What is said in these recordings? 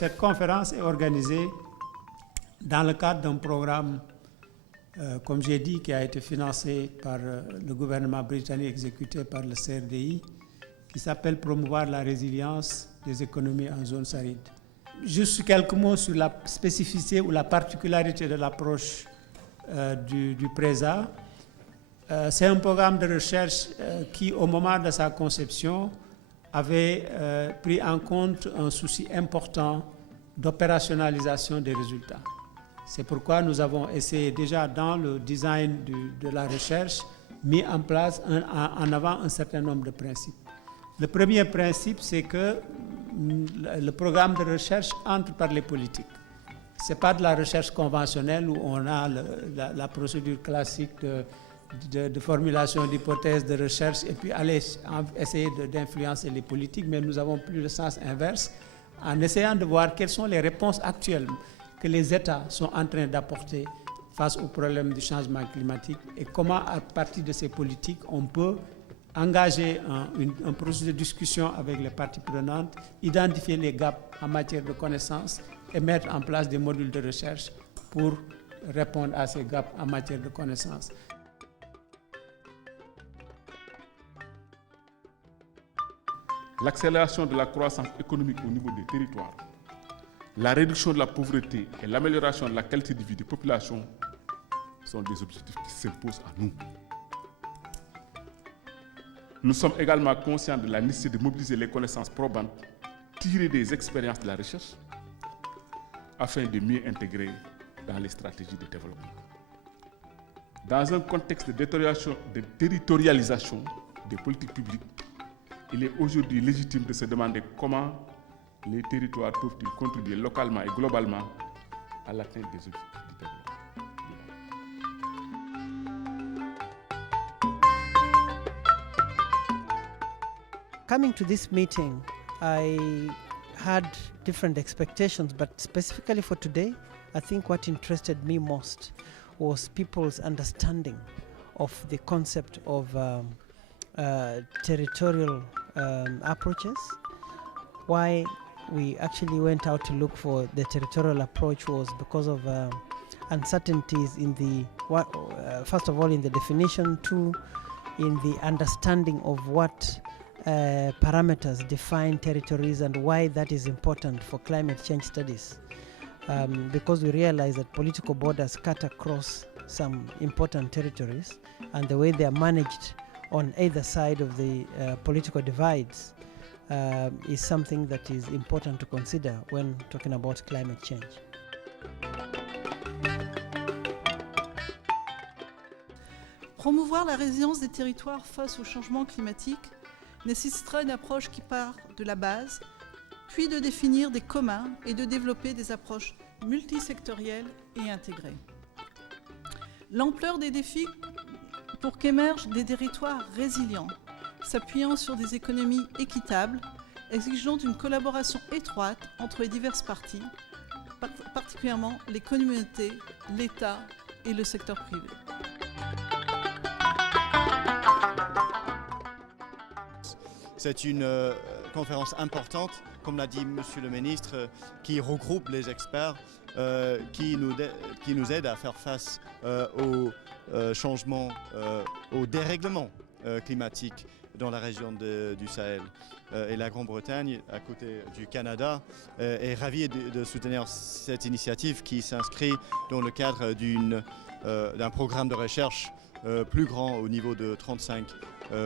cette conférence est organisée dans le cadre d'un programme, comme j'ai dit, qui a été financé par le gouvernement britannique, exécuté par le CRDI, qui s'appelle Promouvoir la résilience des économies en zone aride. Juste quelques mots sur la spécificité ou la particularité de l'approche du PRESA. C'est un programme de recherche qui, au moment de sa conception, avait pris en compte un souci important d'opérationnalisation des résultats. C'est pourquoi nous avons essayé déjà dans le design de la recherche, mis en place en avant un certain nombre de principes. Le premier principe, c'est que le programme de recherche entre par les politiques. Ce n'est pas de la recherche conventionnelle où on a la procédure classique de formulation d'hypothèses de recherche et puis aller essayer d'influencer les politiques, mais nous avons plus le sens inverse en essayant de voir quelles sont les réponses actuelles que les États sont en train d'apporter face au problème du changement climatique et comment, à partir de ces politiques, on peut engager un processus de discussion avec les parties prenantes, identifier les gaps en matière de connaissances et mettre en place des modules de recherche pour répondre à ces gaps en matière de connaissances. L'accélération de la croissance économique au niveau des territoires, la réduction de la pauvreté et l'amélioration de la qualité de vie des populations sont des objectifs qui s'imposent à nous. Nous sommes également conscients de la nécessité de mobiliser les connaissances probantes tirées des expériences de la recherche afin de mieux intégrer dans les stratégies de développement. Dans un contexte de territorialisation des politiques publiques, il est aujourd'hui légitime de se demander comment les territoires peuvent-ils contribuer localement et globalement à l'atteinte des objectifs du développement. Coming to this meeting, I had different expectations, but specifically for today, I think what interested me most was people's understanding of the concept of territorial approaches. Why we actually went out to look for the territorial approach was because of uncertainties in the first of all in the definition, two in the understanding of what parameters define territories and why that is important for climate change studies. Because we realize that political borders cut across some important territories and the way they are managed on either side of the political divides is something that is important to consider when talking about climate change. Promouvoir la résilience des territoires face au changement climatique nécessitera une approche qui part de la base, puis de définir des communs et de développer des approches multisectorielles et intégrées. L'ampleur des défis pour qu'émergent des territoires résilients, s'appuyant sur des économies équitables, exigeant une collaboration étroite entre les diverses parties, particulièrement les communautés, l'État et le secteur privé. C'est une conférence importante, comme l'a dit Monsieur le ministre, qui regroupe les experts, qui nous aide à faire face aux changements, au dérèglement climatique dans la région du Sahel. Et la Grande-Bretagne, à côté du Canada, est ravie de soutenir cette initiative qui s'inscrit dans le cadre d'un programme de recherche plus grand au niveau de 35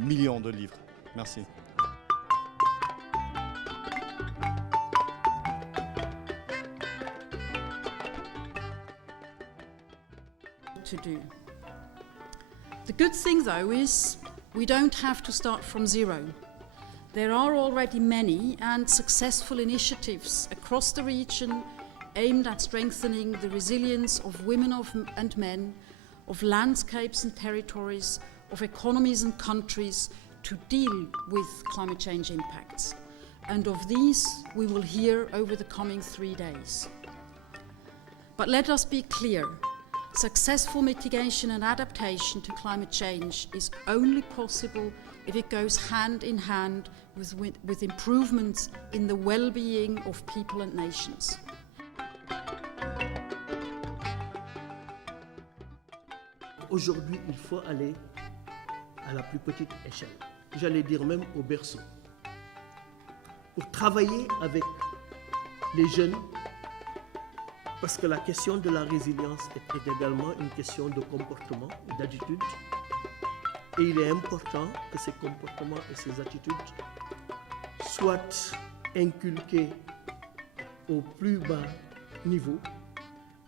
millions de livres. Merci. To do. The good thing, though, is we don't have to start from zero. There are already many and successful initiatives across the region aimed at strengthening the resilience of women and men, of landscapes and territories, of economies and countries to deal with climate change impacts. And of these we will hear over the coming 3 days. But let us be clear. Successful mitigation and adaptation to climate change is only possible if it goes hand in hand with improvements in the well-being of people and nations. Aujourd'hui, il faut aller à la plus petite échelle, j'allais dire même au berceau, pour travailler avec les jeunes, parce que la question de la résilience est également une question de comportement et d'attitude. Et il est important que ces comportements et ces attitudes soient inculqués au plus bas niveau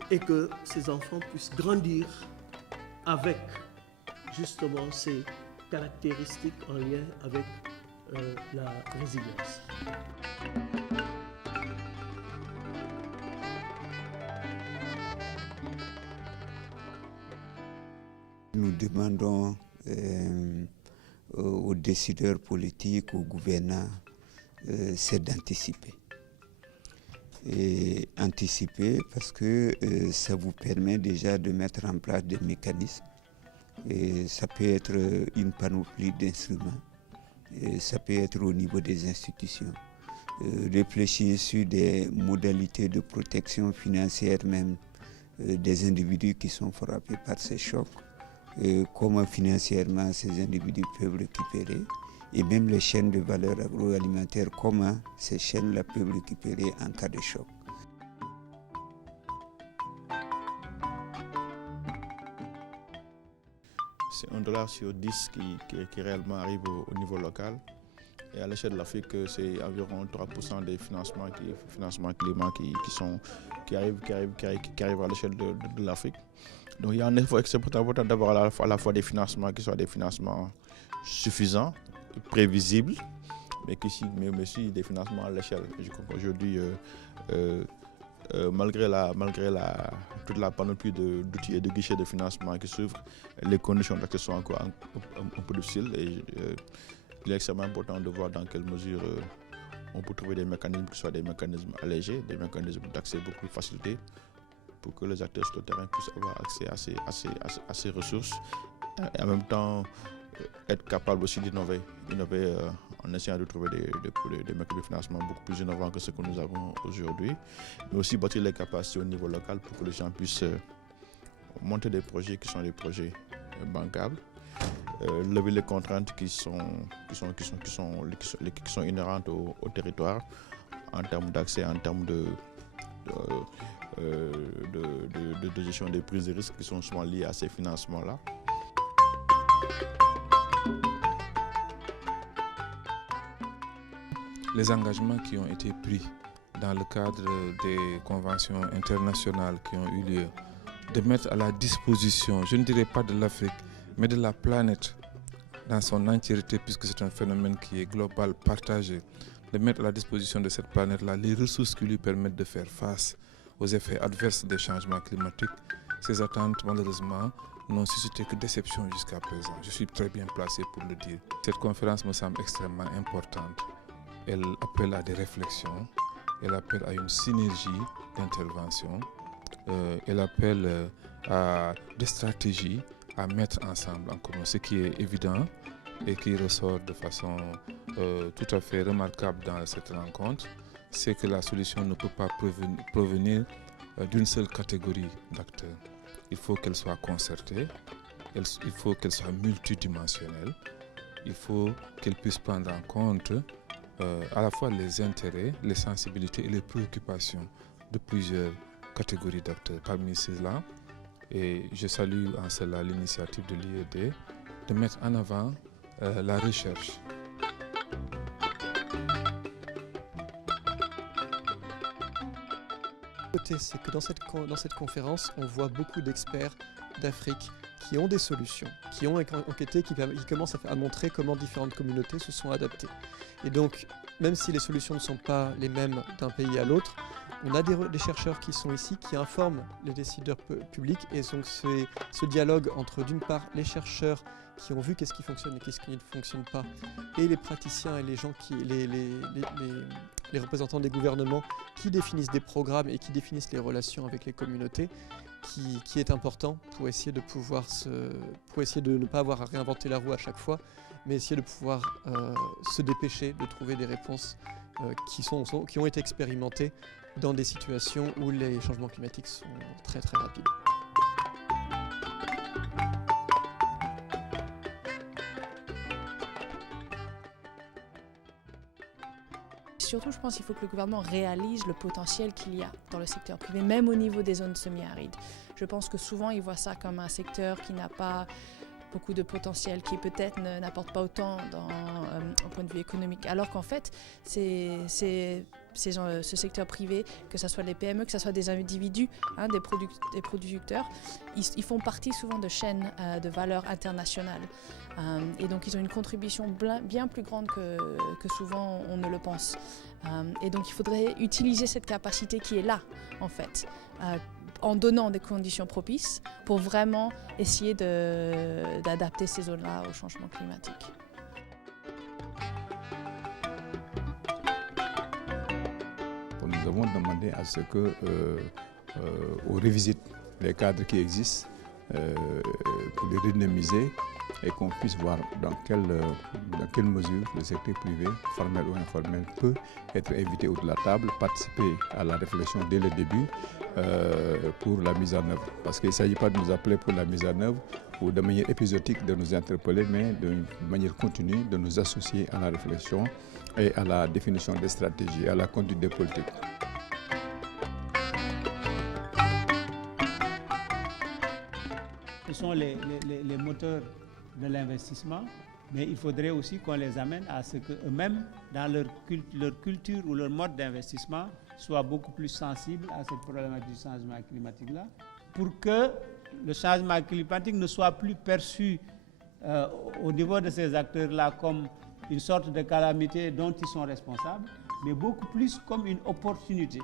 et que ces enfants puissent grandir avec justement ces caractéristiques en lien avec la résilience. Nous demandons aux décideurs politiques, aux gouvernants, c'est d'anticiper. Et anticiper parce que ça vous permet déjà de mettre en place des mécanismes. Et ça peut être une panoplie d'instruments. Et ça peut être au niveau des institutions. Réfléchir sur des modalités de protection financière même des individus qui sont frappés par ces chocs. Comment financièrement ces individus peuvent récupérer. Et même les chaînes de valeur agroalimentaire, comment ces chaînes-là peuvent récupérer en cas de choc. C'est $1 sur 10 qui réellement arrive au niveau local. Et à l'échelle de l'Afrique, c'est environ 3% des financements climat qui arrivent à l'échelle de l'Afrique. Donc il y a un effort important d'avoir à la fois des financements qui soient des financements suffisants, prévisibles, mais aussi des financements à l'échelle. Je crois qu'aujourd'hui, malgré toute la panoplie d'outils et de guichets de financement qui s'ouvrent, les conditions d'accès sont encore un peu difficiles. Et il est extrêmement important de voir dans quelle mesure on peut trouver des mécanismes qui soient des mécanismes allégés, des mécanismes d'accès beaucoup plus facilités, pour que les acteurs sur le terrain puissent avoir accès à ces ressources et en même temps être capable aussi d'innover en essayant de trouver des mécanismes de financement beaucoup plus innovants que ce que nous avons aujourd'hui, mais aussi bâtir les capacités au niveau local pour que les gens puissent monter des projets qui sont des projets bancables, lever les contraintes qui sont inhérentes au territoire en termes d'accès, en termes de gestion des prises de risques qui sont souvent liées à ces financements-là. Les engagements qui ont été pris dans le cadre des conventions internationales qui ont eu lieu, de mettre à la disposition, je ne dirais pas de l'Afrique, mais de la planète dans son entièreté, puisque c'est un phénomène qui est global, partagé, de mettre à la disposition de cette planète-là les ressources qui lui permettent de faire face aux effets adverses des changements climatiques. Ces attentes, malheureusement, n'ont suscité que déception jusqu'à présent. Je suis très bien placé pour le dire. Cette conférence me semble extrêmement importante. Elle appelle à des réflexions, elle appelle à une synergie d'intervention, elle appelle à des stratégies à mettre ensemble en commun. Ce qui est évident et qui ressort de façon tout à fait remarquable dans cette rencontre, c'est que la solution ne peut pas provenir d'une seule catégorie d'acteurs. Il faut qu'elle soit concertée, il faut qu'elle soit multidimensionnelle, il faut qu'elle puisse prendre en compte à la fois les intérêts, les sensibilités et les préoccupations de plusieurs catégories d'acteurs. Parmi ceux-là, et je salue en cela l'initiative de l'IED de mettre en avant la recherche. C'est que dans cette conférence, on voit beaucoup d'experts d'Afrique qui ont des solutions, qui ont enquêté, qui commencent à montrer comment différentes communautés se sont adaptées. Et donc, même si les solutions ne sont pas les mêmes d'un pays à l'autre, on a des chercheurs qui sont ici, qui informent les décideurs publics, et donc ce dialogue entre d'une part les chercheurs qui ont vu qu'est-ce qui fonctionne et qu'est-ce qui ne fonctionne pas, et les praticiens et les gens les représentants des gouvernements qui définissent des programmes et qui définissent les relations avec les communautés, qui est important pour essayer de ne pas avoir à réinventer la roue à chaque fois mais essayer de pouvoir se dépêcher de trouver des réponses qui ont été expérimentées dans des situations où les changements climatiques sont très très rapides. Surtout, je pense qu'il faut que le gouvernement réalise le potentiel qu'il y a dans le secteur privé, même au niveau des zones semi-arides. Je pense que souvent, ils voient ça comme un secteur qui n'a pas beaucoup de potentiel, qui peut-être n'apporte pas autant au point de vue économique. Alors qu'en fait, ce secteur privé, que ce soit les PME, que ce soit des individus, des producteurs, ils font partie souvent de chaînes de valeur internationales. Et donc ils ont une contribution bien plus grande que souvent on ne le pense. Et donc il faudrait utiliser cette capacité qui est là, en fait, en donnant des conditions propices pour vraiment essayer d'adapter ces zones-là au changement climatique. Nous avons demandé à ce qu'on revisite les cadres qui existent pour les redynamiser et qu'on puisse voir dans quelle mesure le secteur privé, formel ou informel, peut être invité autour de la table, participer à la réflexion dès le début pour la mise en œuvre. Parce qu'il ne s'agit pas de nous appeler pour la mise en œuvre ou de manière épisodique de nous interpeller, mais de manière continue de nous associer à la réflexion et à la définition des stratégies, à la conduite des politiques. Ce sont les moteurs de l'investissement, mais il faudrait aussi qu'on les amène à ce qu'eux-mêmes, dans leur culture ou leur mode d'investissement, soient beaucoup plus sensibles à cette problématique du changement climatique-là, pour que le changement climatique ne soit plus perçu au niveau de ces acteurs-là comme une sorte de calamité dont ils sont responsables, mais beaucoup plus comme une opportunité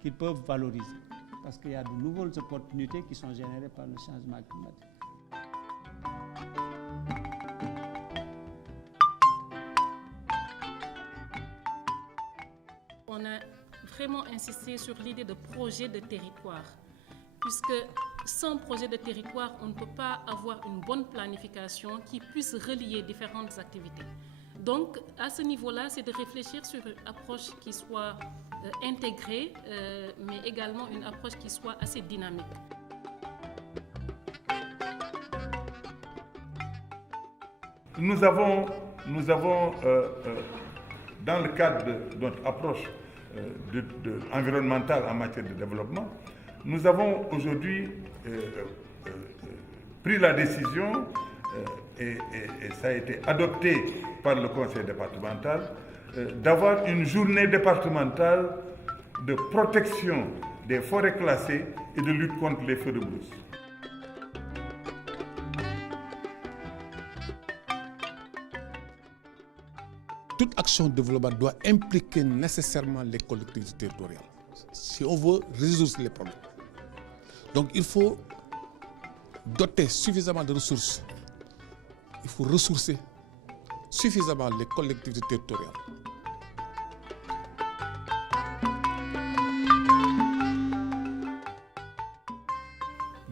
qu'ils peuvent valoriser. Parce qu'il y a de nouvelles opportunités qui sont générées par le changement climatique. On a vraiment insisté sur l'idée de projet de territoire, puisque sans projet de territoire, on ne peut pas avoir une bonne planification qui puisse relier différentes activités. Donc, à ce niveau-là, c'est de réfléchir sur une approche qui soit intégrée, mais également une approche qui soit assez dynamique. Nous avons dans le cadre de notre approche environnementale en matière de développement, nous avons aujourd'hui pris la décision, et ça a été adopté par le conseil départemental, d'avoir une journée départementale de protection des forêts classées et de lutte contre les feux de brousse. Toute action de développement doit impliquer nécessairement les collectivités territoriales si on veut résoudre les problèmes. Donc il faut doter suffisamment de ressources. Il faut ressourcer suffisamment les collectivités territoriales.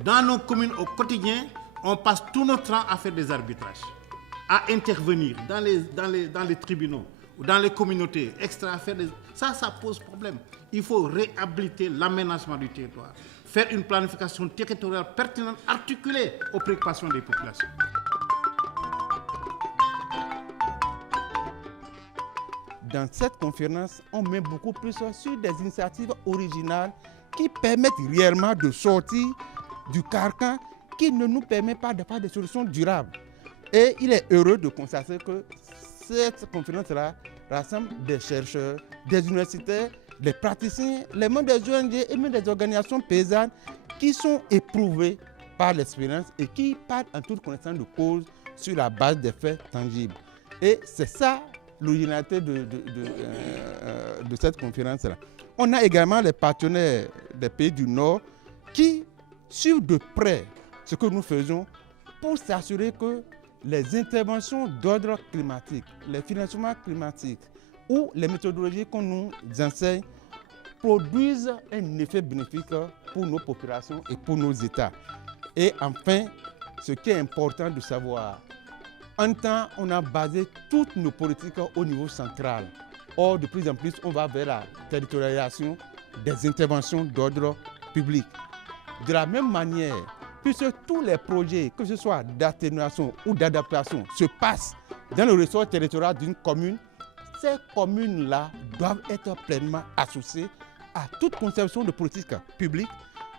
Dans nos communes au quotidien, on passe tout notre temps à faire des arbitrages, à intervenir dans les tribunaux ou dans les communautés, ça pose problème. Il faut réhabiliter l'aménagement du territoire, faire une planification territoriale pertinente, articulée aux préoccupations des populations. Dans cette conférence, on met beaucoup plus sur des initiatives originales qui permettent réellement de sortir du carcan qui ne nous permet pas de faire des solutions durables. Et il est heureux de constater que cette conférence-là rassemble des chercheurs, des universitaires, des praticiens, les membres des ONG et même des organisations paysannes qui sont éprouvés par l'expérience et qui parlent en toute connaissance de cause sur la base des faits tangibles. Et c'est ça l'originalité de cette conférence-là. On a également les partenaires des pays du Nord qui suivent de près ce que nous faisons pour s'assurer que les interventions d'ordre climatique, les financements climatiques ou les méthodologies qu'on nous enseigne produisent un effet bénéfique pour nos populations et pour nos États. Et enfin, ce qui est important de savoir, un temps, on a basé toutes nos politiques au niveau central. Or, de plus en plus, on va vers la territorialisation des interventions d'ordre public. De la même manière, puisque tous les projets, que ce soit d'atténuation ou d'adaptation, se passent dans le ressort territorial d'une commune, ces communes-là doivent être pleinement associées à toute conception de politique publique,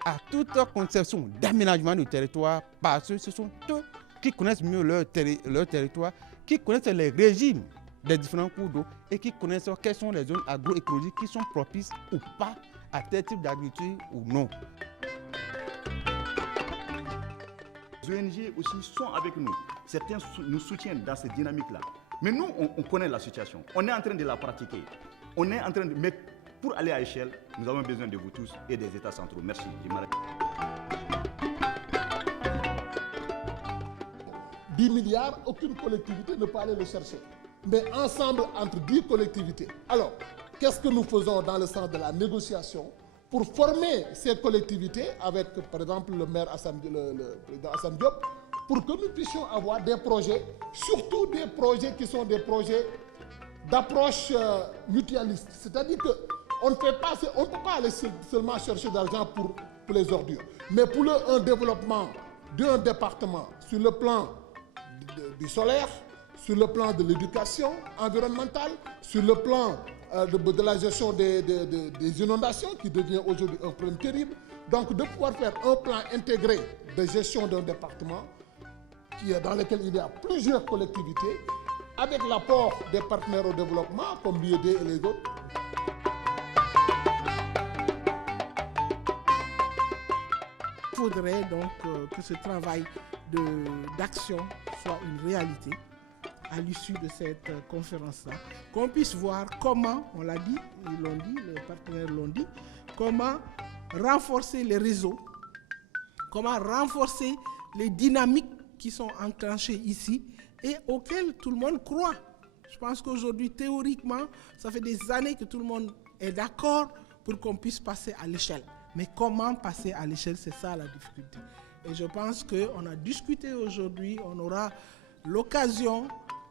à toute conception d'aménagement du territoire, parce que ce sont eux qui connaissent mieux leur territoire, qui connaissent les régimes des différents cours d'eau et qui connaissent quelles sont les zones agroécologiques qui sont propices ou pas à tel type d'agriculture ou non. Les ONG aussi sont avec nous. Certains nous soutiennent dans cette dynamique-là. Mais nous, on connaît la situation. On est en train de la pratiquer. On est en train de... Mais pour aller à échelle, nous avons besoin de vous tous et des États centraux. Merci. 10 milliards, aucune collectivité ne peut aller le chercher. Mais ensemble, entre 10 collectivités. Alors, qu'est-ce que nous faisons dans le sens de la négociation pour former ces collectivités avec, par exemple, le maire le président Assam Diop, pour que nous puissions avoir des projets, surtout des projets qui sont des projets d'approche mutualiste. C'est-à-dire qu'on ne peut pas aller seulement chercher de l'argent pour les ordures, mais pour un développement d'un département sur le plan du solaire, sur le plan de l'éducation environnementale, sur le plan de la gestion des inondations, qui devient aujourd'hui un problème terrible. Donc de pouvoir faire un plan intégré de gestion d'un département dans lequel il y a plusieurs collectivités, avec l'apport des partenaires au développement, comme l'IED et les autres. Il faudrait donc que ce travail d'action soit une réalité à l'issue de cette conférence-là, qu'on puisse voir comment, on l'a dit, ils l'ont dit, les partenaires l'ont dit, comment renforcer les réseaux, comment renforcer les dynamiques qui sont enclenchées ici et auxquelles tout le monde croit. Je pense qu'aujourd'hui, théoriquement, ça fait des années que tout le monde est d'accord pour qu'on puisse passer à l'échelle. Mais comment passer à l'échelle, c'est ça la difficulté. Et je pense qu'on a discuté aujourd'hui, on aura l'occasion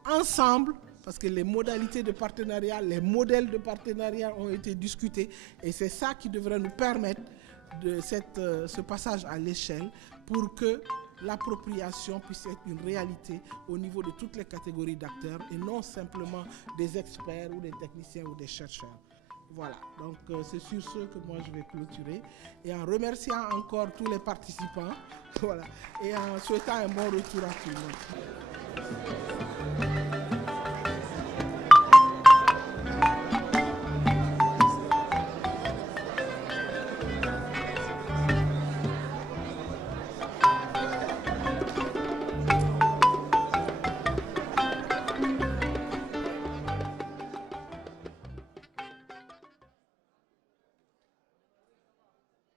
ensemble, parce que les modalités de partenariat, les modèles de partenariat ont été discutés, et c'est ça qui devrait nous permettre de ce passage à l'échelle pour que l'appropriation puisse être une réalité au niveau de toutes les catégories d'acteurs et non simplement des experts ou des techniciens ou des chercheurs. Voilà, donc c'est sur ce que moi je vais clôturer et en remerciant encore tous les participants, voilà, et en souhaitant un bon retour à tout le monde.